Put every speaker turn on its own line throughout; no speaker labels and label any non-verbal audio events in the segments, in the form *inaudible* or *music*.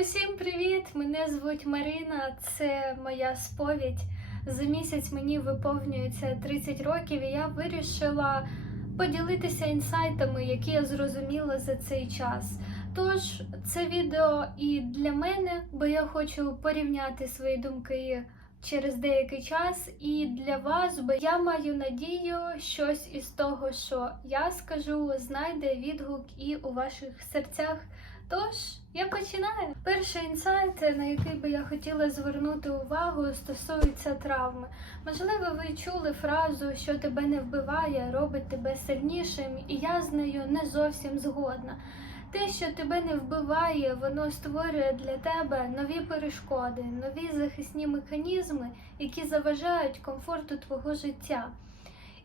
Усім привіт! Мене звуть Марина. Це моя сповідь. За місяць мені виповнюється 30 років, і я вирішила поділитися інсайтами, які я зрозуміла за цей час. Тож це відео і для мене, бо я хочу порівняти свої думки через деякий час, і для вас, бо я маю надію, щось із того, що я скажу, знайде відгук і у ваших серцях. Тож, я починаю. Перший інсайт, на який би я хотіла звернути увагу, стосується травми. Можливо, ви чули фразу, що тебе не вбиває, робить тебе сильнішим, і я з нею не зовсім згодна. Те, що тебе не вбиває, воно створює для тебе нові перешкоди, нові захисні механізми, які заважають комфорту твого життя.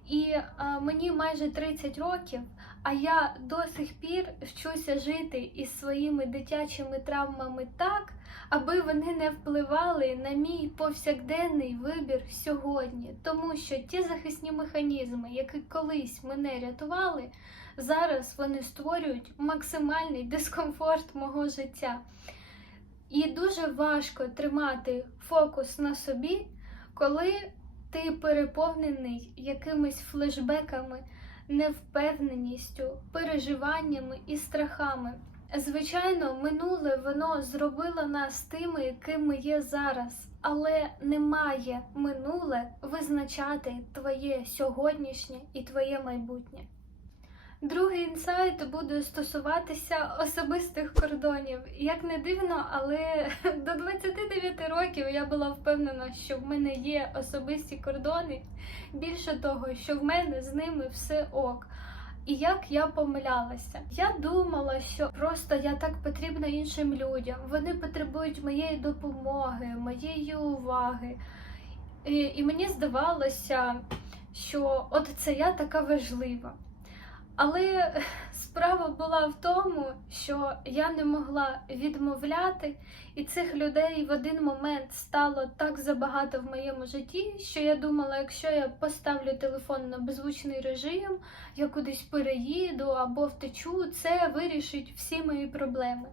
І а, мені майже 30 років, а я до сих пір вчуся жити із своїми дитячими травмами так, аби вони не впливали на мій повсякденний вибір сьогодні. Тому що ті захисні механізми, які колись мене рятували, зараз вони створюють максимальний дискомфорт мого життя. І дуже важко тримати фокус на собі, коли ти переповнений якимись флешбеками, невпевненістю, переживаннями і страхами. Звичайно, минуле воно зробило нас тими, ким ми є зараз, але не має минуле визначати твоє сьогоднішнє і твоє майбутнє. Другий інсайт буде стосуватися особистих кордонів. Як не дивно, але *laughs* до 29 років я була впевнена, що в мене є особисті кордони. Більше того, що в мене з ними все ок. І як я помилялася, я думала, що просто я так потрібна іншим людям. Вони потребують моєї допомоги, моєї уваги. І, і мені здавалося, що от це я така важлива. Але *laughs* справа була в тому, що я не могла відмовляти, і цих людей в один момент стало так забагато в моєму житті, що я думала, якщо я поставлю телефон на беззвучний режим, я кудись переїду або втечу, це вирішить всі мої проблеми.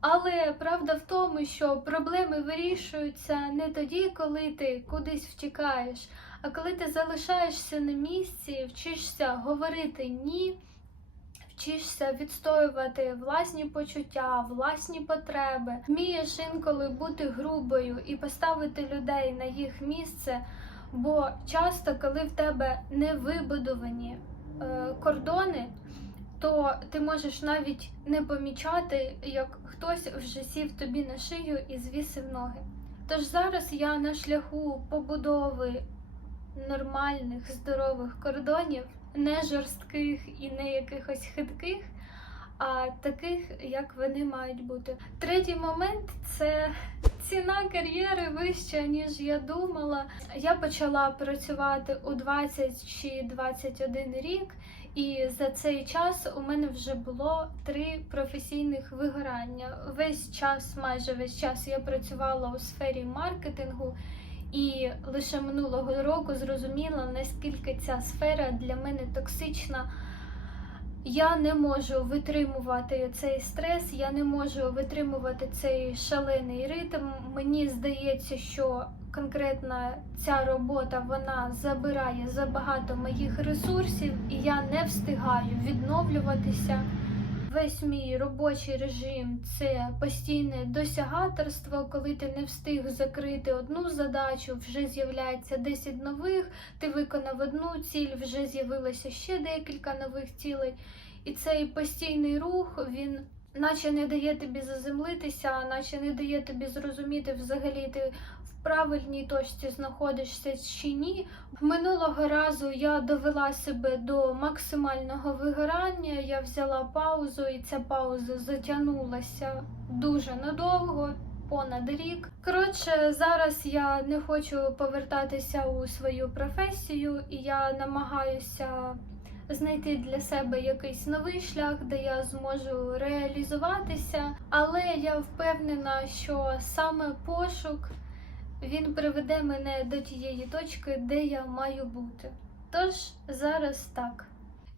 Але правда в тому, що проблеми вирішуються не тоді, коли ти кудись втікаєш, а коли ти залишаєшся на місці, вчишся говорити ні, вчишся відстоювати власні почуття, власні потреби, вмієш інколи бути грубою і поставити людей на їх місце. Бо часто, коли в тебе не вибудовані е, кордони, то ти можеш навіть не помічати, як хтось вже сів тобі на шию і звісив ноги. Тож зараз я на шляху побудови нормальних, здорових кордонів, не жорстких і не якихось хитких, а таких, як вони мають бути. Третій момент це ціна кар'єри вища, ніж я думала. Я почала працювати у 20 чи 21 рік. І за цей час у мене вже було три професійних вигорання. Весь час, майже весь час, я працювала у сфері маркетингу, і лише минулого року зрозуміла, наскільки ця сфера для мене токсична. Я не можу витримувати цей стрес, я не можу витримувати цей шалений ритм. Мені здається, що конкретно ця робота вона забирає забагато моїх ресурсів, і я не встигаю відновлюватися. Весь мій робочий режим це постійне досягаторство. Коли ти не встиг закрити одну задачу, вже з'являється 10 нових. Ти виконав одну ціль, вже з'явилося ще декілька нових цілей. І цей постійний рух він. Наче не дає тобі заземлитися, наче не дає тобі зрозуміти взагалі ти правильній точці знаходишся чи ні. Минулого разу я довела себе до максимального вигорання. Я взяла паузу, і ця пауза затягнулася дуже надовго. Понад рік. Коротше, зараз я не хочу повертатися у свою професію, і я намагаюся знайти для себе якийсь новий шлях, де я зможу реалізуватися. Але я впевнена, що саме пошук він приведе мене до тієї точки, де я маю бути. Тож зараз так.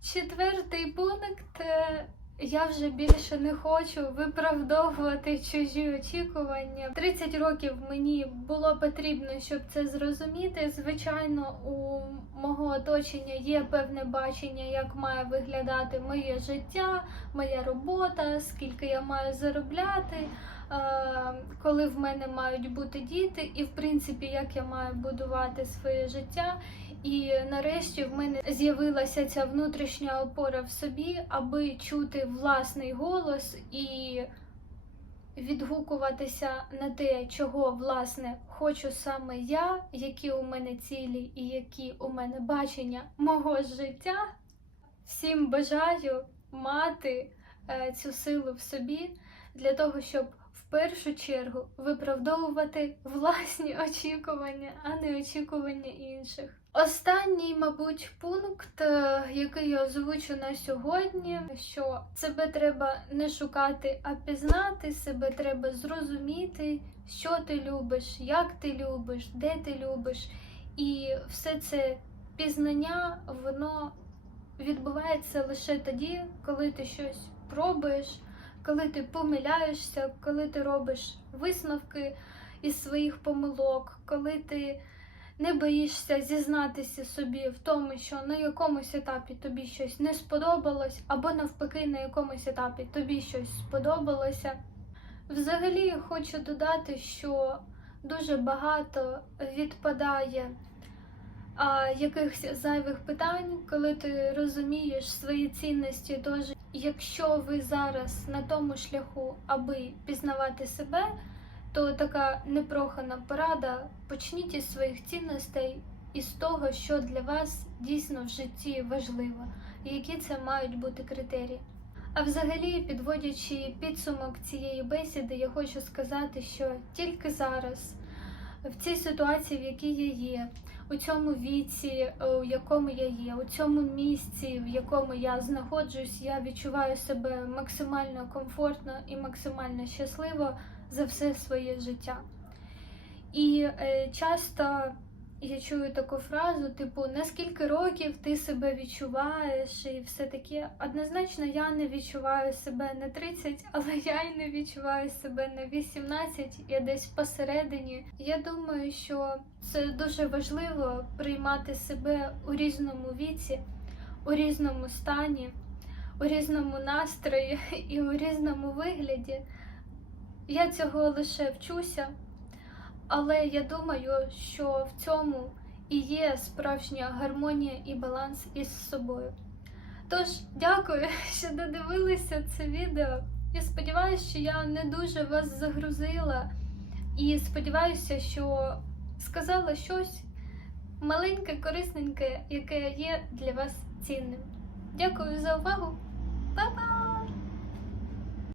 Четвертий пункт е, Я вже більше не хочу виправдовувати чужі очікування. 30 років мені було потрібно, щоб це зрозуміти. Звичайно, у мого оточення є певне бачення, як має виглядати моє життя, моя робота, скільки я маю заробляти, коли в мене мають бути діти, і в принципі, як я маю будувати своє життя. І нарешті в мене з'явилася ця внутрішня опора в собі, аби чути власний голос і відгукуватися на те, чого власне хочу саме я, які у мене цілі і які у мене бачення мого життя. Всім бажаю мати е, цю силу в собі для того, щоб в першу чергу виправдовувати власні *laughs* очікування, а не очікування інших. Останній, мабуть, пункт, е, який я озвучу на сьогодні, що себе треба не шукати, а пізнати, себе треба зрозуміти, що ти любиш, як ти любиш, де ти любиш. І все це пізнання, воно відбувається лише тоді, коли ти щось пробуєш, коли ти помиляєшся, коли ти робиш висновки із своїх помилок, коли ти не боїшся зізнатися собі в тому, що на якомусь етапі тобі щось не сподобалось, або навпаки, на якомусь етапі тобі щось сподобалося. Взагалі, хочу додати, що дуже багато відпадає а, якихось зайвих питань, коли ти розумієш свої цінності. Тож, якщо ви зараз на тому шляху, аби пізнавати себе, то така непрохана порада почніть із своїх цінностей і з того, що для вас дійсно в житті важливо, і які це мають бути критерії. А взагалі, підводячи підсумок цієї бесіди, я хочу сказати, що тільки зараз, в цій ситуації, в якій я є, у цьому віці, е, у якому я є, у цьому місці, в якому я знаходжусь, я відчуваю себе максимально комфортно і максимально щасливо за все своє життя. І е, часто я чую таку фразу, типу, наскільки років ти себе відчуваєш, і все таке. Однозначно, я не відчуваю себе на 30, *laughs* але я й не відчуваю себе на 18, я десь посередині. Я думаю, що це дуже важливо приймати себе у різному віці, у різному стані, у різному настрої *laughs* і у різному вигляді. Я цього лише вчуся, але я думаю, що в цьому і є справжня гармонія і баланс із собою. Тож, дякую, *laughs* що додивилися це відео. Я сподіваюся, що я не дуже вас загрузила, і сподіваюся, що сказала щось маленьке, корисненьке, яке є для вас цінним. Дякую за увагу!